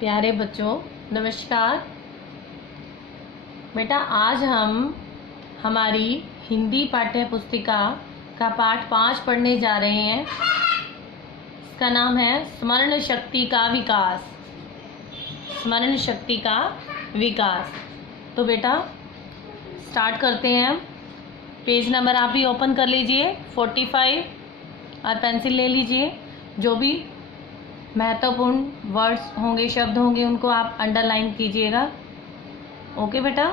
प्यारे बच्चों नमस्कार। बेटा आज हम हमारी हिंदी पाठ्य पुस्तिका का पाठ 5 पढ़ने जा रहे हैं। इसका नाम है स्मरण शक्ति का विकास। स्मरण शक्ति का विकास। तो बेटा स्टार्ट करते हैं हम। पेज नंबर आप भी ओपन कर लीजिए 45 और पेंसिल ले लीजिए। जो भी महत्वपूर्ण वर्ड्स होंगे, शब्द होंगे, उनको आप अंडरलाइन कीजिएगा। ओके बेटा,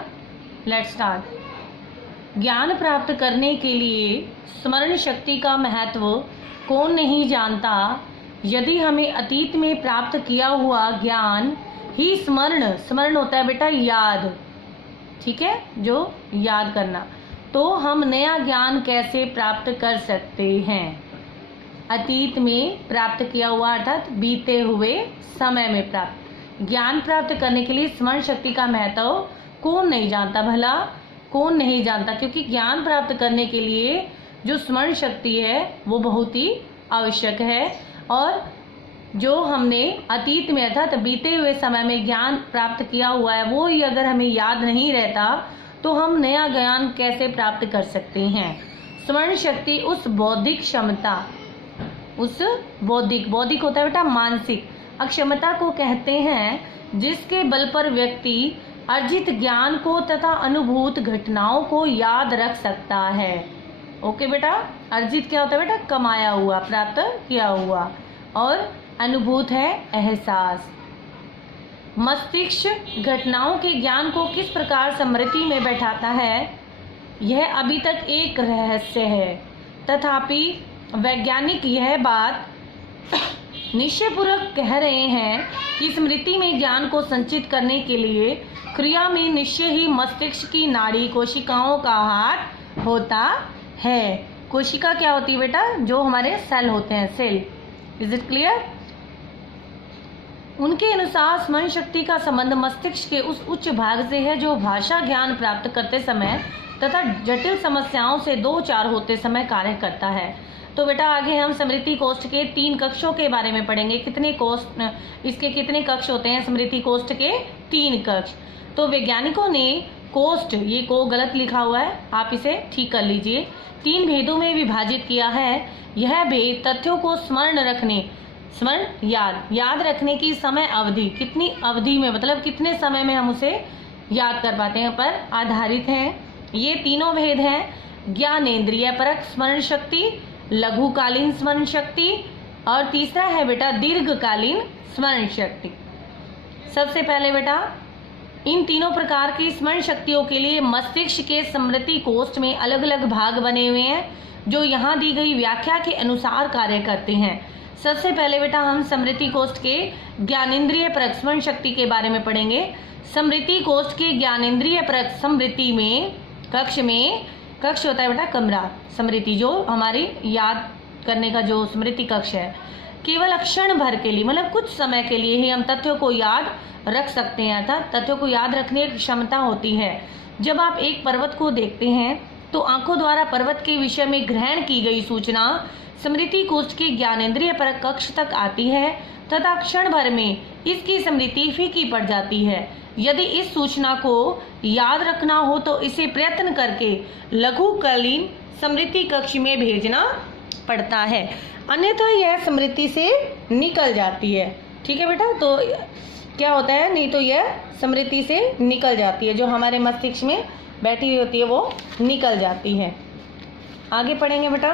लेट्स स्टार्ट। ज्ञान प्राप्त करने के लिए स्मरण शक्ति का महत्व कौन नहीं जानता। यदि हमें अतीत में प्राप्त किया हुआ ज्ञान ही स्मरण होता है बेटा याद, ठीक है, जो याद करना, तो हम नया ज्ञान कैसे प्राप्त कर सकते हैं। अतीत में प्राप्त किया हुआ अर्थात बीते हुए समय में प्राप्त ज्ञान प्राप्त करने के लिए स्मरण शक्ति का महत्व कौन नहीं जानता। भला कौन नहीं जानता, क्योंकि ज्ञान प्राप्त करने के लिए जो स्मरण शक्ति है वो बहुत ही आवश्यक है। और जो हमने अतीत में अर्थात बीते हुए समय में ज्ञान प्राप्त किया हुआ है वो ही अगर हमें याद नहीं रहता तो हम नया ज्ञान कैसे प्राप्त कर सकते हैं। स्मरण शक्ति उस बौद्धिक क्षमता, उस बौद्धिक होता है बेटा मानसिक अक्षमता को कहते हैं जिसके बल पर व्यक्ति अर्जित ज्ञान को तथा अनुभूत घटनाओं को याद रख सकता है। ओके बेटा, अर्जित क्या होता है बेटा, कमाया हुआ, प्राप्त किया हुआ, और अनुभूत है एहसास। मस्तिष्क घटनाओं के ज्ञान को किस प्रकार स्मृति में बैठाता है यह अभी तक एक रहस्य है। तथापि वैज्ञानिक यह बात निश्चयपूर्वक कह रहे हैं कि स्मृति में ज्ञान को संचित करने के लिए क्रिया में निश्चय ही मस्तिष्क की नाड़ी कोशिकाओं का हाथ होता है। कोशिका क्या होती है बेटा, जो हमारे सेल होते हैं, सेल। Is it clear. उनके अनुसार स्मरण शक्ति का संबंध मस्तिष्क के उस उच्च भाग से है जो भाषा ज्ञान प्राप्त करते समय तथा जटिल समस्याओं से दो चार होते समय कार्य करता है। तो बेटा आगे हम स्मृति कोष्ठ के 3 कक्षों के बारे में पढ़ेंगे। कितने कोष्ठ, इसके कितने कक्ष होते हैं स्मृति कोष्ठ के? 3 कक्ष। तो वैज्ञानिकों ने कोष्ठ, ये को गलत लिखा हुआ है, आप इसे ठीक कर लीजिए, 3 भेदों में विभाजित किया है। यह भेद तथ्यों को याद रखने की समय अवधि, कितनी अवधि में, मतलब कितने समय में हम उसे याद कर पाते हैं, पर आधारित है। ये तीनों भेद हैं ज्ञानेंद्रिय परक स्मरण शक्ति, लघुकालीन स्मरण शक्ति, और तीसरा है बेटा दीर्घकालीन स्मरण शक्ति। सबसे पहले बेटा इन तीनों प्रकार की स्मरण शक्तियों के लिए मस्तिष्क के स्मृति कोष्ठ में अलग अलग भाग बने हुए हैं जो यहाँ दी गई व्याख्या के अनुसार कार्य करते हैं। सबसे पहले बेटा हम स्मृति कोष्ठ के ज्ञानेंद्रिय परक स्मरण शक्ति के बारे में पढ़ेंगे। स्मृति कोष्ठ के ज्ञानेंद्रिय परक स्मृति में कक्ष होता है बेटा कमरा। स्मृति जो हमारी याद करने का जो स्मृति कक्ष है, केवल क्षण भर के लिए, मतलब कुछ समय के लिए ही हम तथ्यों को याद रख सकते हैं, अर्थात तथ्यों को याद रखने की क्षमता होती है। जब आप एक पर्वत को देखते हैं तो आंखों द्वारा पर्वत के विषय में ग्रहण की गई सूचना स्मृति कोष्ठ के ज्ञानेंद्रिय परक कक्ष तक आती है तथा क्षण भर में इसकी स्मृति फीकी पड़ जाती है। यदि इस सूचना को याद रखना हो तो इसे प्रयत्न करके लघुकालीन स्मृति कक्ष में भेजना पड़ता है, अन्यथा यह स्मृति से निकल जाती है। ठीक है बेटा, तो क्या होता है, नहीं तो यह स्मृति से निकल जाती है, जो हमारे मस्तिष्क में बैठी हुई होती है वो निकल जाती है। आगे पढ़ेंगे बेटा।